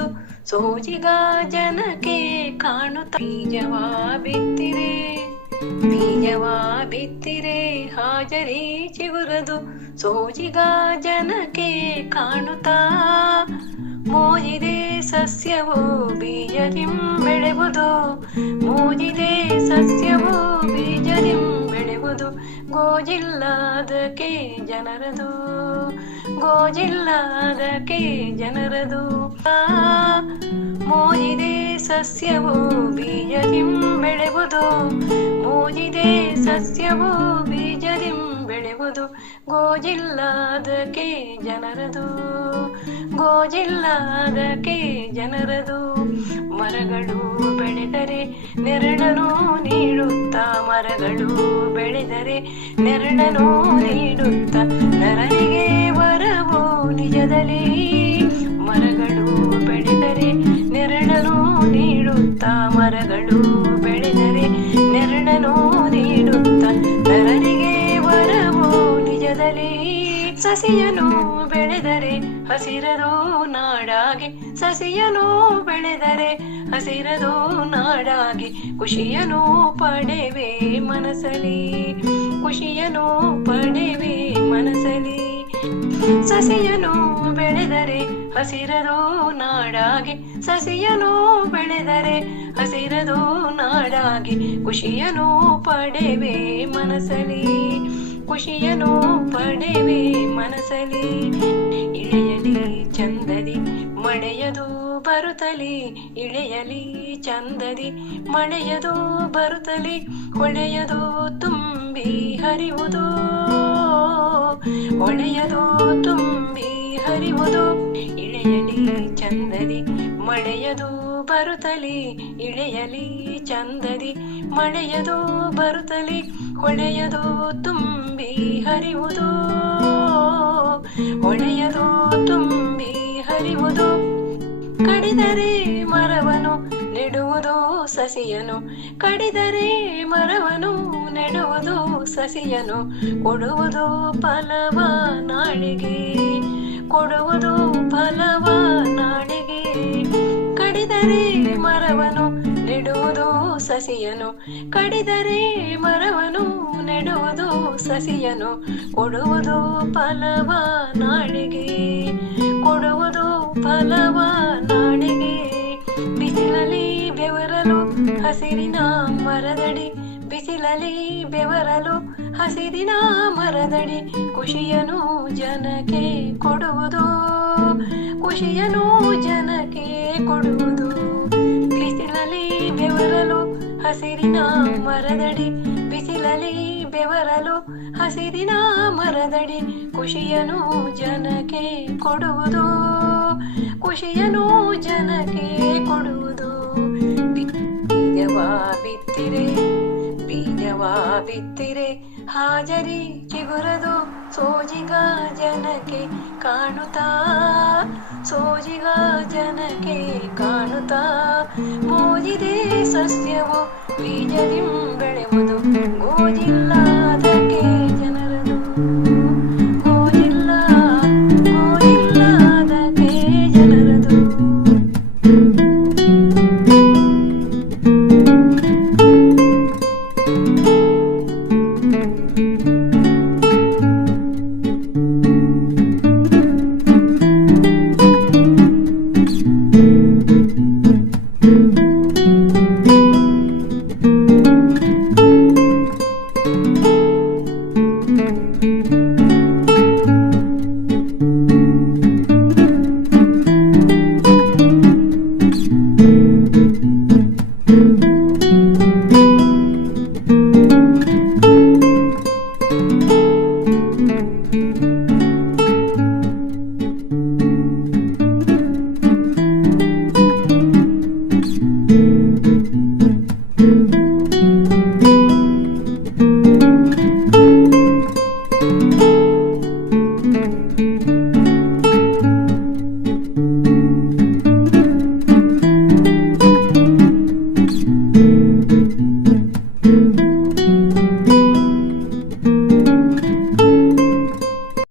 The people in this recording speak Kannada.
ಬೆಳೆವುದು ಸೋಜಿಗ ಜನಕ್ಕೆ ಕಾಣುತ್ತ ಬೀಜವಾ ಬಿತ್ತಿರೆ ಹಾಜರಿ ಚಿಗುರದು ಸೋಜಿಗ ಜನಕ್ಕೆ ಕಾಣುತ್ತಾ ಮೋಜಿದೆ ಸಸ್ಯವೋ ಬೀಜದಿಂ ಬೆಳೆವುದು ಮೋಜಿದೆ ಸಸ್ಯವೋ ಬೀಜದಿಂ ಬೆಳೆವುದು ಗೋಜಿಲ್ಲದಕ್ಕೆ ಜನರದು ಮೋಜಿದೆ ಸಸ್ಯವೋ ಬೀಜದಿಂ ಬೆಳೆವುದು ಮೋಜಿದೆ ಸಸ್ಯವೋ ಬೀಜದಿಂ ಬೆಳೆವುದು ಗೋಜಿಲ್ಲದಕ್ಕೆ ಜನರದು ಮರಗಳು ಬೆಳೆದರೆ ನೆರಳನ್ನು ನೀಡುತ್ತಾ ನರನಿಗೆ ವರವೋ ನಿಜದಲ್ಲಿ ಮರಗಳು ಬೆಳೆದರೆ ನೆರಳನ್ನು ನೀಡುತ್ತಾ ನರನಿಗೆ ವರವೋ ನಿಜದಲ್ಲಿ ಸಸಿಯನು ಬೆಳೆದರೆ ಹಸಿರದು ನಾಡಾಗಿ ಖುಷಿಯನು ಪಡೆವೆ ಮನಸಲಿ ಸಸಿಯನು ಬೆಳೆದರೆ ಹಸಿರದು ನಾಡಾಗಿ ಖುಷಿಯನು ಪಡೆವೆ ಮನಸಲಿ ಇಳೆಯಲಿ ಚಂದದಿ ಮಳೆಯದು ಬರುತ್ತಲಿ ಹೊಳೆಯದು ತುಂಬಿ ಹರಿವುದು ಇಳೆಯಲಿ ಚಂದದಿ ಮಳೆಯದು ಬರುತ್ತಲಿ ಹೊಳೆಯದು ತುಂಬಿ ಹರಿವುದು ಕಡಿದರೆ ಮರವನು ನೆಡುವುದು ಸಸಿಯನು ಕೊಡುವುದು ಫಲವ ನಾಳೆಗೆ ಕಡಿದರೆ ಮರವನು ನೆಡುವುದು ಸಸಿಯನು ಕೊಡುವುದು ಫಲವ ನಾಳೆಗೆ ಬಿಸಿಲಲಿ ಬೆವರಲು ಹಸಿರಿನ ಮರದಡಿ ಖುಷಿಯನು ಜನಕ್ಕೆ ಕೊಡುವುದು ಬಿಸಿಲಲಿ ಬೆವರಲು ಹಸಿರಿನ ಮರದಡಿ ಖುಷಿಯನು ಜನಕ್ಕೆ ಕೊಡುವುದು ಬೀಜವಾ ಬಿತ್ತಿರೆ ಹಾಜರಿ ಚಿಗುರದು ಸೋಜಿಗ ಜನಕ್ಕೆ ಕಾಣುತ್ತಾ ಮೋಜಿದೆ ಸಸ್ಯವು ಬೀಜದಿಂ ಬೆಳೆವುದು ಗೋಜಿಲ್ಲ